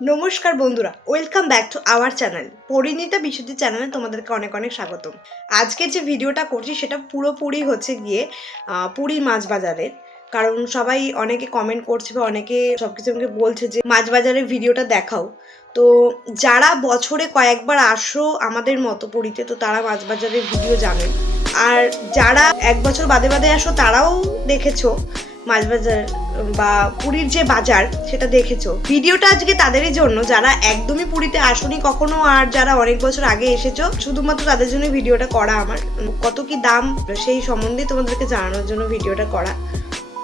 নমস্কার বন্ধুরা, welcome back to our channel Parinita Bishuddhi চ্যানেলে তোমাদেরকে অনেক অনেক স্বাগতম। আজকে যে ভিডিওটা করছি সেটা পুরোপুরি হচ্ছে গিয়ে পুরীর মাছ বাজারের। কারণ সবাই অনেকে কমেন্ট করছে বা অনেকে সব কিছু আমাকে বলছে যে মাছ বাজারের ভিডিওটা দেখাও। তো যারা বছরে কয়েকবার আসো আমাদের মতো পুরীতে, তো তারা মাছ বাজারের ভিডিও জানেন। আর যারা এক বছর বাদে বাদে আসো তারাও দেখেছো মাছ বাজার বা পুরীর যে বাজার সেটা দেখেছো। ভিডিওটা আজকে তাদেরই জন্য যারা একদমই পুরীতে আসনি কখনো, আর যারা অনেক বছর আগে এসেছো, শুধুমাত্র তাদের জন্য ভিডিওটা করা। আমার কত কি দাম সেই সম্বন্ধে তোমাদেরকে জানানোর জন্য ভিডিওটা করা।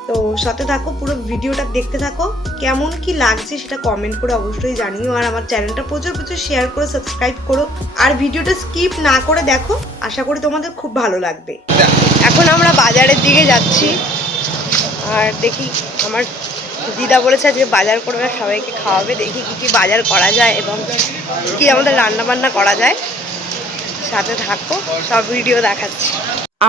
তো সাথে থাকো, পুরো ভিডিওটা দেখতে থাকো। কেমন কি লাগছে সেটা কমেন্ট করে অবশ্যই জানিও। আর আমার চ্যানেলটা প্রচুর প্রচুর শেয়ার করে সাবস্ক্রাইব করো। আর ভিডিওটা স্কিপ না করে দেখো, আশা করি তোমাদের খুব ভালো লাগবে। এখন আমরা বাজারের দিকে যাচ্ছি। আর দেখি, আমার দিদা বলেছে আজকে বাজার করবে, সবাইকে খাওয়াবে। দেখি কী কী বাজার করা যায় এবং কী আমাদের রান্না বান্না করা যায়। সাথে থাকো, সব ভিডিও দেখাচ্ছি।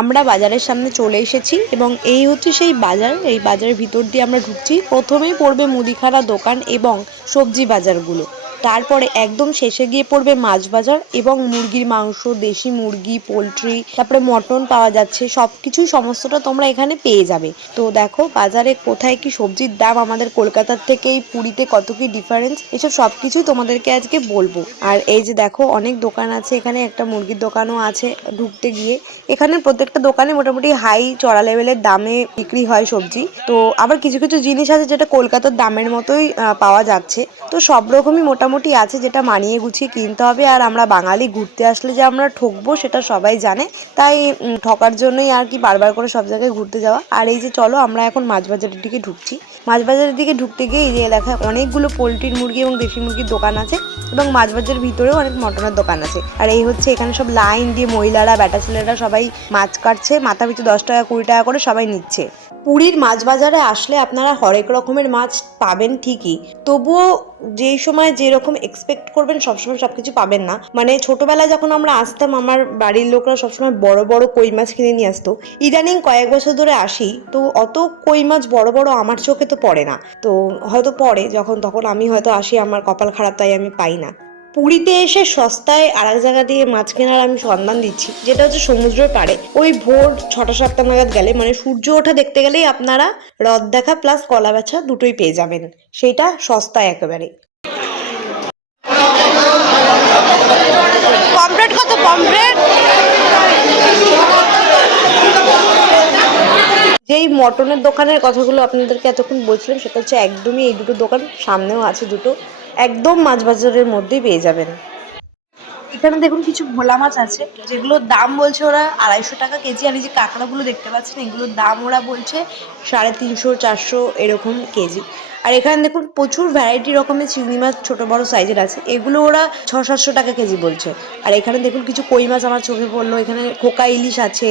আমরা বাজারের সামনে চলে এসেছি এবং এই হচ্ছে সেই বাজার। এই বাজারের ভিতর দিয়ে আমরা ঢুকছি। প্রথমেই পড়বে মুদিখানা দোকান এবং সবজি বাজারগুলো। তারপরে একদম শেষে গিয়ে পড়বে মাছ বাজার এবং মুরগির মাংস, দেশি মুরগি, পোলট্রি, তারপরে মটন পাওয়া যাচ্ছে। সব কিছুই সমস্তটা তোমরা এখানে পেয়ে যাবে। তো দেখো বাজারে কোথায় কি সবজির দাম, আমাদের কলকাতার থেকে এই পুরীতে কত কি ডিফারেন্স, এসব সব কিছুই তোমাদেরকে আজকে বলবো। আর এই যে দেখো অনেক দোকান আছে, এখানে একটা মুরগির দোকানও আছে ঢুকতে গিয়ে। এখানে প্রত্যেকটা দোকানে মোটামুটি হাই চড়া লেভেলের দামে বিক্রি হয় সবজি। তো আবার কিছু কিছু জিনিস আছে যেটা কলকাতার দামের মতোই পাওয়া যাচ্ছে। তো সব রকমই মোটামুটি আছে, যেটা মানিয়ে গুছিয়ে কিনতে হবে। আর আমরা বাঙালি ঘুরতে আসলে যে আমরা ঠকবো সেটা সবাই জানে, তাই ঠকার জন্যই আর কি বারবার করে সব জায়গায় ঘুরতে যাওয়া। আর এই যে চলো আমরা এখন মাছ বাজারের দিকে ঢুকছি। মাছ বাজারের দিকে ঢুকতে গিয়ে এই যে দেখা অনেকগুলো পোলট্রির মুরগি এবং দেশি মুরগির দোকান আছে এবং মাছ বাজারের ভিতরেও অনেক মটনের দোকান আছে। আর এই হচ্ছে এখানে সব লাইন দিয়ে মহিলারা, ব্যাটা ছেলেরা সবাই মাছ কাটছে। মাথা পিছু 10 টাকা 20 টাকা করে সবাই নিচ্ছে। পুরীর মাছ বাজারে আসলে আপনারা হরেক রকমের মাছ পাবেন ঠিকই, তবুও যেই সময় যেরকম এক্সপেক্ট করবেন সবসময় সবকিছু পাবেন না। মানে ছোটবেলায় যখন আমরা আসতাম, আমার বাড়ির লোকরা সবসময় বড় বড় কই মাছ কিনে নিয়ে আসতো। ইদানিং কয়েক বছর ধরে আসি, তো অত কই মাছ বড় বড় আমার চোখে তো পড়ে না। তো হয়তো পড়ে যখন, তখন আমি হয়তো আসি, আমার কপাল খারাপ তাই আমি পাই না। পুরীতে এসে সস্তায় আর এক জায়গা দিয়ে মাছ কেনার আমি সন্ধান দিচ্ছি, যেটা হচ্ছে সমুদ্রের পাড়ে। ওই ভোর 6টা 7টা নাগাদ গেলে, মানে সূর্য ওঠা দেখতে গেলেই আপনারা হ্রদ দেখা প্লাস কলা বেচা দুটোই পেয়ে যাবেন। সেটা সস্তায় একেবারে। পমফ্রেট কত? পমফ্রেট যেই মটনের দোকানের কথাগুলো আপনাদেরকে এতক্ষণ বলছিলাম, সেটা হচ্ছে একদমই এই দুটো দোকান, সামনেও আছে দুটো, একদম মাছ বাজারের মধ্যেই পেয়ে যাবেন। এখানে দেখুন কিছু ভোলা মাছ আছে, যেগুলোর দাম বলছে ওরা 250 টাকা কেজি। আর এই যে কাঁকড়াগুলো দেখতে পাচ্ছেন, এগুলোর দাম ওরা বলছে 350 400 এরকম কেজি। আর এখানে দেখুন প্রচুর ভ্যারাইটি রকমের চিংড়ি মাছ, ছোট বড় সাইজের আছে। এগুলো ওরা 600-700 টাকা কেজি বলছে। আর এখানে দেখুন কিছু কই মাছ আমার চোখে পড়লো। এখানে খোকা ইলিশ আছে।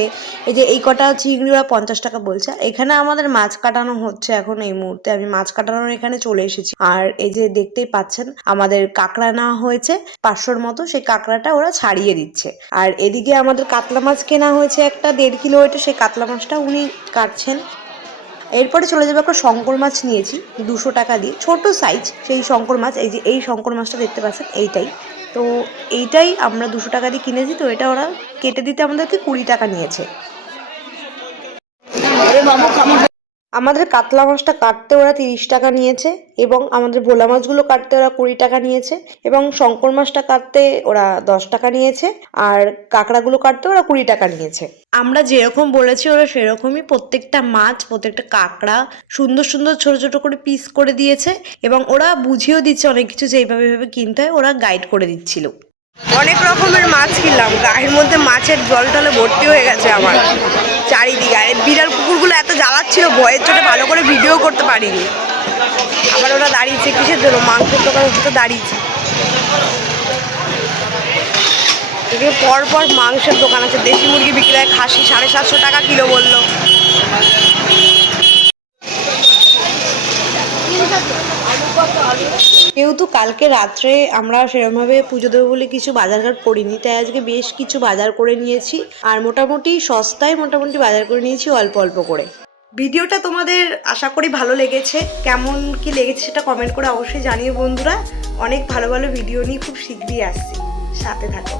এই যে এই কটা চিংড়ি ওরা 50 টাকা বলছে। এখানে আমাদের মাছ কাটানো হচ্ছে এখন এই মুহূর্তে। আমি মাছ কাটানোর এখানে চলে এসেছি। আর এই যে দেখতেই পাচ্ছেন আমাদের কাঁকড়া নেওয়া হয়েছে 500-র মতো। সেই কাঁকড়াটা ওরা ছাড়িয়ে দিচ্ছে। আর এদিকে আমাদের কাতলা মাছ কেনা হয়েছে একটা 1.5 কিলো ওয়েটের, সেই কাতলা মাছটা উনি কাটছেন। এরপরে চলে যাবে একটা শঙ্কর মাছ নিয়েছি 200 টাকা দিয়ে, ছোট সাইজ সেই শঙ্কর মাছ। এই যে এই শঙ্কর মাছটা দেখতে পাচ্ছেন, এইটাই। তো এইটাই আমরা 200 টাকা দিয়ে কিনেছি। তো এটা ওরা কেটে দিতে আমাদেরকে 20 টাকা নিয়েছে। আমাদের কাতলা মাছটা কাটতে ওরা 30 টাকা নিয়েছে এবং আমাদের ভোলা মাছগুলো কাটতে ওরা 20 টাকা নিয়েছে এবং শঙ্কর মাছটা কাটতে ওরা 10 টাকা নিয়েছে আর কাঁকড়াগুলো কাটতে ওরা 20 টাকা নিয়েছে। আমরা যেরকম বলেছি ওরা সেরকমই প্রত্যেকটা মাছ, প্রত্যেকটা কাঁকড়া সুন্দর সুন্দর ছোট ছোট করে পিস করে দিয়েছে এবং ওরা বুঝিয়েও দিচ্ছে অনেক কিছু যে এইভাবে এইভাবে কিনতে হয়, ওরা গাইড করে দিচ্ছিল। অনেক রকমের মাছ কিনলাম, গায়ের মধ্যে মাছের জল টলে ভর্তি হয়ে গেছে আমার চারিদিকে। আর বিড়াল কুকুরগুলো এত জ্বালাচ্ছিল, ভয়ের চোটে ভালো করে ভিডিও করতে পারিনি। আবার ওরা দাঁড়িয়েছে কিসের জন্য? মাংসের দোকানে তো দাঁড়িয়েছে। এখানে পরপর মাংসের দোকান আছে, দেশি মুরগি বিক্রি হয়, খাসি 750 টাকা কিলো বললো। যেহেতু কালকে রাত্রে আমরা সেরকমভাবে পুজো দেবো বলে কিছু বাজারঘাট করিনি, তাই আজকে বেশ কিছু বাজার করে নিয়েছি। আর মোটামুটি সস্তায় মোটামুটি বাজার করে নিয়েছি অল্প অল্প করে। ভিডিওটা তোমাদের আশা করি ভালো লেগেছে। কেমন কি লেগেছে সেটা কমেন্ট করে অবশ্যই জানিও বন্ধুরা। অনেক ভালো ভালো ভিডিও নিয়ে খুব শীঘ্রই আসছি, সাথে থাকো।